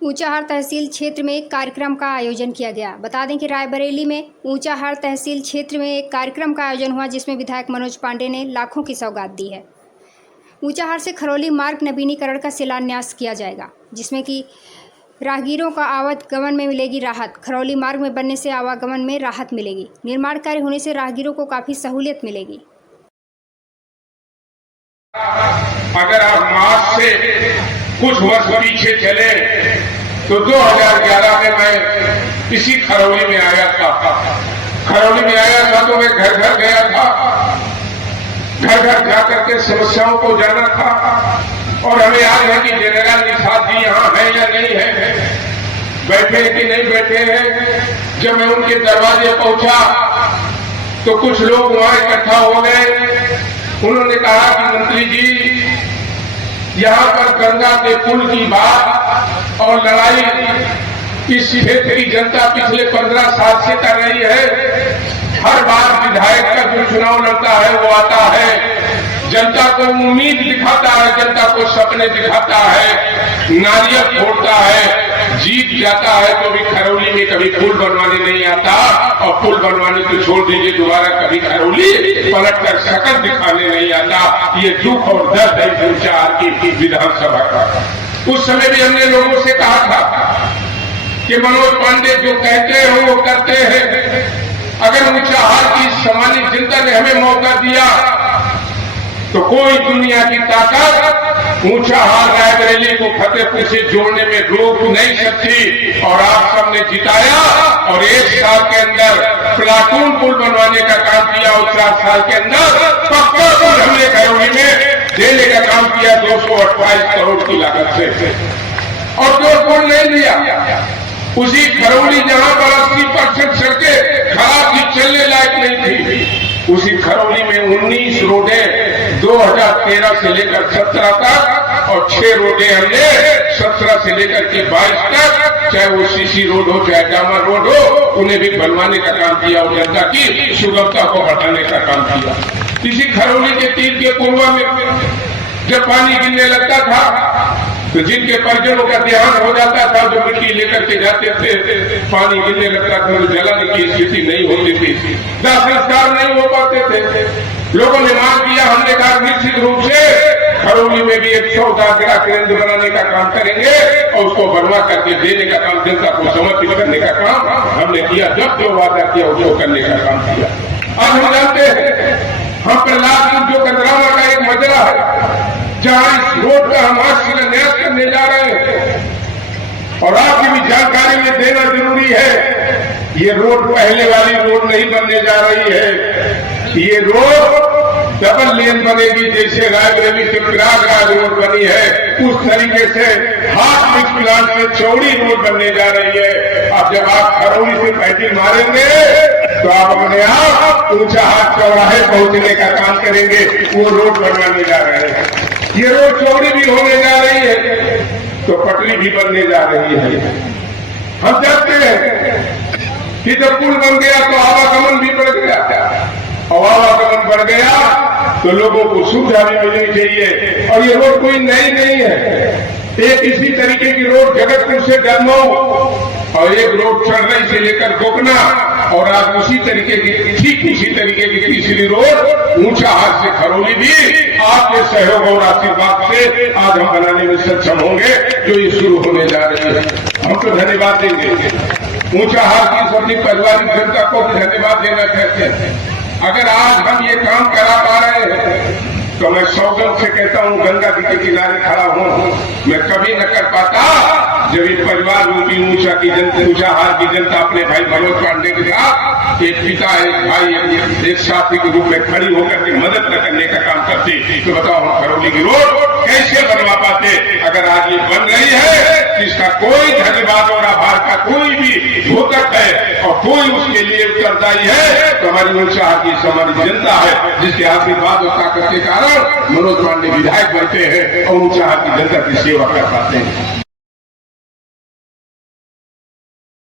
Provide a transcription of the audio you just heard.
ऊंचाहार तहसील क्षेत्र में एक कार्यक्रम का आयोजन किया गया। बता दें कि रायबरेली में ऊंचाहार तहसील क्षेत्र में एक कार्यक्रम का आयोजन हुआ जिसमें विधायक मनोज पांडे ने लाखों की सौगात दी है। ऊंचाहार से खरौली मार्ग नवीनीकरण का शिलान्यास किया जाएगा, जिसमें कि राहगीरों का आवागमन में मिलेगी राहत। खरौली मार्ग में बनने से आवागमन में राहत मिलेगी। निर्माण कार्य होने से राहगीरों को काफ़ी सहूलियत मिलेगी। अगर आप मार्च से कुछ वर्ष पीछे चले तो 2011 में मैं इसी खरौली में आया था। खरौली में आया था तो मैं घर घर गया था, घर घर जाकर के समस्याओं को जाना था। और हमें याद है कि जनरल निषाद जी यहाँ है या नहीं है, बैठे कि नहीं बैठे हैं। जब मैं उनके दरवाजे पहुंचा तो कुछ लोग वहां इकट्ठा हो गए। उन्होंने कहा कि मंत्री जी, यहाँ पर गंगा के पुल की बात और लड़ाई इस क्षेत्र की जनता पिछले 15 साल से कर रही है। हर बार विधायक का जो चुनाव लड़ता है वो आता है, जनता को उम्मीद दिखाता है, जनता को सपने दिखाता है, नारियल फोड़ता है, जीत जाता है तो भी खरौली में कभी पुल बनवाने नहीं आता। और पुल बनवाने तो छोड़ दीजिए, दोबारा कभी खरौली पलट कर शकल दिखाने नहीं आता। ये दुख और दर्द है ऊंचाहार की विधानसभा का। उस समय भी हमने लोगों से कहा था कि मनोज पांडे जो कहते हैं वो करते हैं। अगर ऊंचाहार की सामान्य जनता ने हमें मौका दिया तो कोई दुनिया की ताकत ऊंचाहार रायबरेली को फतेहपुर से जोड़ने में रोक नहीं सकती। और आप सबने जिताया और 1 साल के अंदर प्लाटून पुल बनवाने का काम किया और 4 साल के अंदर पक्का पुल हमने खरौली में देने का काम किया 228 करोड़ की लागत से। और जो पुल नहीं दिया उसी खरौली जहां पर 80% सड़कें खराब थी, चलने लायक नहीं थी, उसी खरौली में 19 रोडें 2013 से लेकर 17 तक और 6 रोडें हमने 17 से लेकर के 22 तक, चाहे वो सीसी रोड हो चाहे डामर रोड हो, उन्हें भी बनवाने का काम किया और जनता की सुगमता को बढ़ाने का काम किया। इसी खरौली के तीर के पूर्व में जब पानी गिरने लगता था तो जिनके परिजनों का देहांत हो जाता था, जो मिट्टी लेकर के जाते थे, पानी गिरने लगता था तो जलाने की स्थिति नहीं होती थी, दाह संस्कार नहीं हो पाते थे। लोगों ने मांग किया, हमने कहा निश्चित रूप से खरौली में भी एक 14 ग्राह केंद्र बनाने का काम करेंगे और उसको बनवा करके देने का काम, जनता को समर्पित करने का काम हमने किया। जब जो वादा किया उसको करने का काम किया। आज हम जानते हैं हम प्रहलाद जो कंदरामा का एक मजरा है जहां इस रोड का हम आज शिलान्यास करने जा रहे हैं। और आपकी भी जानकारी में देना जरूरी है, ये रोड पहले वाली रोड नहीं बनने जा रही है। ये रोड डबल लेन बनेगी, जैसे रायबरेली से प्रयागराज रोड बनी है उस तरीके से हाट मिक्स प्लांट में चौड़ी रोड बनने जा रही है। अब जब आप खरौली से पैदल मारेंगे तो आप अपने आप ऊंचाहार चौराहे पहुंचने का काम करेंगे। वो रोड बनवाने जा रहे हैं। ये रोड चौड़ी भी होने जा रही है तो पटरी भी बनने जा रही है। हम जानते हैं कि जब पुल बन गया तो आवागमन भी बढ़ गया, और आवागमन बढ़ गया तो लोगों को सुविधा भी मिलनी चाहिए। और ये रोड कोई नई नहीं है, एक इसी तरीके की रोड जगतपुर से दमोह और एक रोड चढ़ई से लेकर गोकना, और आज उसी तरीके की ठीक उसी तरीके की तीसरी रोड ऊंचाहार से खरौली भी आपके सहयोग और आशीर्वाद से आज हम बनाने में सक्षम होंगे, जो ये शुरू होने जा रही है। हम तो धन्यवाद देंगे, ऊंचाहार की सभी पारिवारिक जनता को भी धन्यवाद देना चाहते हैं। अगर आज हम ये काम करा पा रहे हैं तो मैं सौगंध से कहता हूँ, गंगा जी के किनारे खड़ा हूँ, मैं कभी न कर पाता जब ये परिवार रूपी ऊंचाहार की जनता अपने भाई मनोज पांडे के साथ एक पिता एक भाई एक साथी के रूप में खड़ी होकर के मदद न करने का काम करती, तो बताओ हम खरौली की रोड कैसे बनवा पाते। अगर आज ये बन रही है इसका कोई धन्यवाद और आभार का कोई भी भूतक है और कोई उसके लिए उत्तरदायी है तो हमारी ऊंचाहार की हमारी जनता है, जिसके आशीर्वाद और ताकत के कारण मनोज पांडे विधायक बनते हैं और ऊंचाहार की जनता की सेवा कर पाते हैं।